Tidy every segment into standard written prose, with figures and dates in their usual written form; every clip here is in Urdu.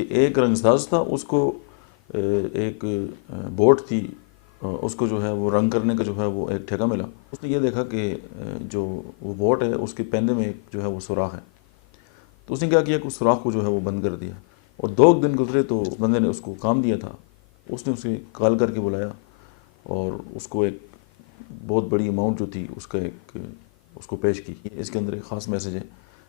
کہ ایک رنگساز تھا، اس کو ایک بوٹ تھی، اس کو جو ہے وہ رنگ کرنے کا جو ہے وہ ایک ٹھیکہ ملا۔ اس نے یہ دیکھا کہ جو وہ بوٹ ہے اس کے پیندے میں ایک جو ہے وہ سوراخ ہے، تو اس نے کیا کیا کہ اس سوراخ کو جو ہے وہ بند کر دیا، اور 2 دن گزرے تو اس بندے نے اس کو کام دیا تھا، اس نے اسے کال کر کے بلایا اور اس کو ایک بہت بڑی اماؤنٹ جو تھی اس کا ایک اس کو پیش کی۔ اس کے اندر ایک خاص میسج ہے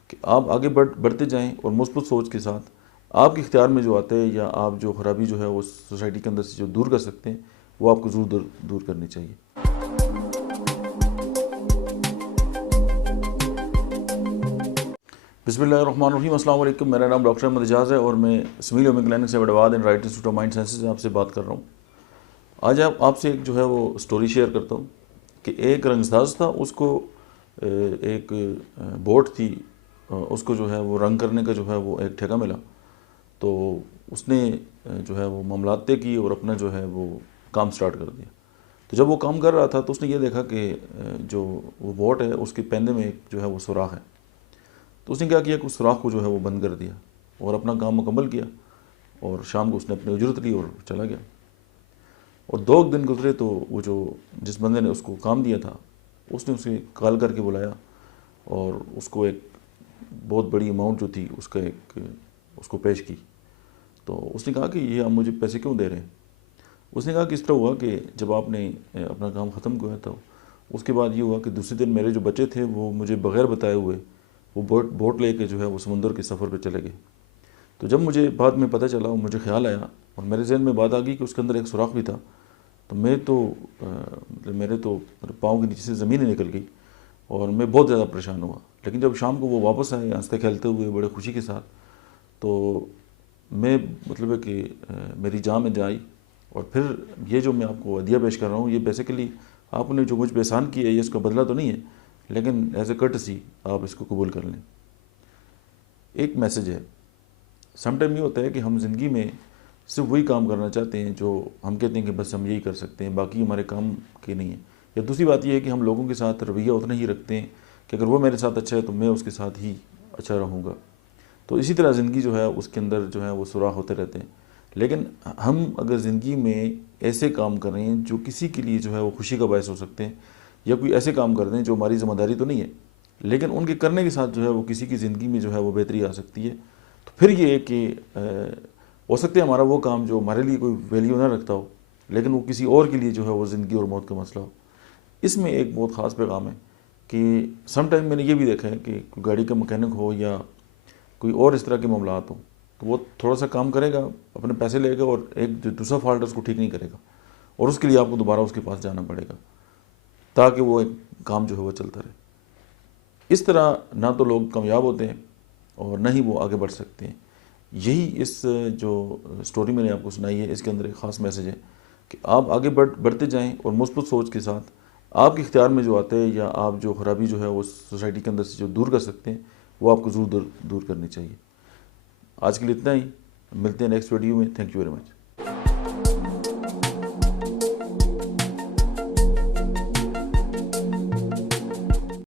کہ آپ آگے بڑھتے جائیں اور مثبت سوچ کے ساتھ آپ کے اختیار میں جو آتے ہیں یا آپ جو خرابی جو ہے وہ سوسائٹی کے اندر سے جو دور کر سکتے ہیں وہ آپ کو ضرور دور کرنی چاہیے۔ بسم اللہ الرحمن الرحیم۔ السلام علیکم، میرا نام ڈاکٹر احمد اعجاز ہے اور میں سمیل ہومیو کلینک سے advise and right institute of mind sciences سے آپ سے بات کر رہا ہوں۔ آج آپ سے ایک جو ہے وہ سٹوری شیئر کرتا ہوں کہ ایک رنگساز تھا، اس کو ایک بوٹ تھی، اس کو جو ہے وہ رنگ کرنے کا جو ہے وہ ایک ٹھیکہ ملا، تو اس نے جو ہے وہ معاملات طے کی اور اپنا جو ہے وہ کام سٹارٹ کر دیا۔ تو جب وہ کام کر رہا تھا تو اس نے یہ دیکھا کہ جو وہ بوٹ ہے اس کے پیندے میں ایک جو ہے وہ سوراخ ہے، تو اس نے کیا کیا کہ اس سوراخ کو جو ہے وہ بند کر دیا اور اپنا کام مکمل کیا، اور شام کو اس نے اپنی اجرت لی اور چلا گیا۔ اور 2 دن گزرے تو وہ جو جس بندے نے اس کو کام دیا تھا اس نے اسے کال کر کے بلایا اور اس کو ایک بہت بڑی اماؤنٹ جو تھی اس کا ایک اس کو پیش کی۔ تو اس نے کہا کہ یہ آپ مجھے پیسے کیوں دے رہے ہیں؟ اس نے کہا کہ اس طرح ہوا کہ جب آپ نے اپنا کام ختم کیا تھا اس کے بعد یہ ہوا کہ دوسرے دن میرے جو بچے تھے وہ مجھے بغیر بتائے ہوئے وہ بوٹ لے کے جو ہے وہ سمندر کے سفر پہ چلے گئے۔ تو جب مجھے بعد میں پتہ چلا اور مجھے خیال آیا اور میرے ذہن میں بات آ گئی کہ اس کے اندر ایک سوراخ بھی تھا، تو میرے تو پاؤں کے نیچے سے زمین ہی نکل گئی اور میں بہت زیادہ پریشان ہوا۔ لیکن جب شام کو وہ واپس آئے ہنستے کھیلتے ہوئے بڑے خوشی کے ساتھ، تو میں ہے کہ میری جان میں جائی، اور پھر یہ جو میں آپ کو ہدیہ پیش کر رہا ہوں یہ بیسیکلی آپ نے جو مجھ پہ احسان کیا ہے یہ اس کا بدلہ تو نہیں ہے، لیکن ایز اے کرٹسی آپ اس کو قبول کر لیں۔ ایک میسج ہے، سم ٹائم یہ ہوتا ہے کہ ہم زندگی میں صرف وہی کام کرنا چاہتے ہیں جو ہم کہتے ہیں کہ بس ہم یہی کر سکتے ہیں، باقی ہمارے کام کے نہیں ہیں۔ یا دوسری بات یہ ہے کہ ہم لوگوں کے ساتھ رویہ اتنا ہی رکھتے ہیں کہ اگر وہ میرے ساتھ اچھا ہے تو میں اس کے ساتھ ہی اچھا رہوں گا۔ تو اسی طرح زندگی جو ہے اس کے اندر جو ہے وہ سوراخ ہوتے رہتے ہیں، لیکن ہم اگر زندگی میں ایسے کام کر رہے ہیں جو کسی کے لیے جو ہے وہ خوشی کا باعث ہو سکتے ہیں، یا کوئی ایسے کام کر رہے ہیں جو ہماری ذمہ داری تو نہیں ہے لیکن ان کے کرنے کے ساتھ جو ہے وہ کسی کی زندگی میں جو ہے وہ بہتری آ سکتی ہے، تو پھر یہ ہے کہ ہو سکتا ہے ہمارا وہ کام جو ہمارے لیے کوئی ویلیو نہ رکھتا ہو لیکن وہ کسی اور کے لیے جو ہے وہ زندگی اور موت کا مسئلہ ہو۔ اس میں ایک بہت خاص پیغام ہے کہ سم ٹائم میں نے یہ بھی دیکھا ہے کہ کوئی گاڑی کا مکینک ہو یا کوئی اور اس طرح کے معاملات ہوں تو وہ تھوڑا سا کام کرے گا، اپنے پیسے لے گا، اور ایک جو دوسرا فالٹ ہے اس کو ٹھیک نہیں کرے گا، اور اس کے لیے آپ کو دوبارہ اس کے پاس جانا پڑے گا تاکہ وہ ایک کام جو ہے وہ چلتا رہے۔ اس طرح نہ تو لوگ کامیاب ہوتے ہیں اور نہ ہی وہ آگے بڑھ سکتے ہیں۔ یہی اس جو سٹوری میں نے آپ کو سنائی ہے اس کے اندر ایک خاص میسج ہے کہ آپ آگے بڑھتے جائیں اور مثبت سوچ کے ساتھ آپ کے اختیار میں جو آتے ہیں یا آپ جو خرابی جو ہے وہ سوسائٹی کے اندر سے جو دور کر سکتے ہیں وہ آپ کو ضرور دور کرنی چاہیے۔ آج کے لیے اتنا ہی، ملتے ہیں نیکسٹ ویڈیو میں۔ Thank you very much.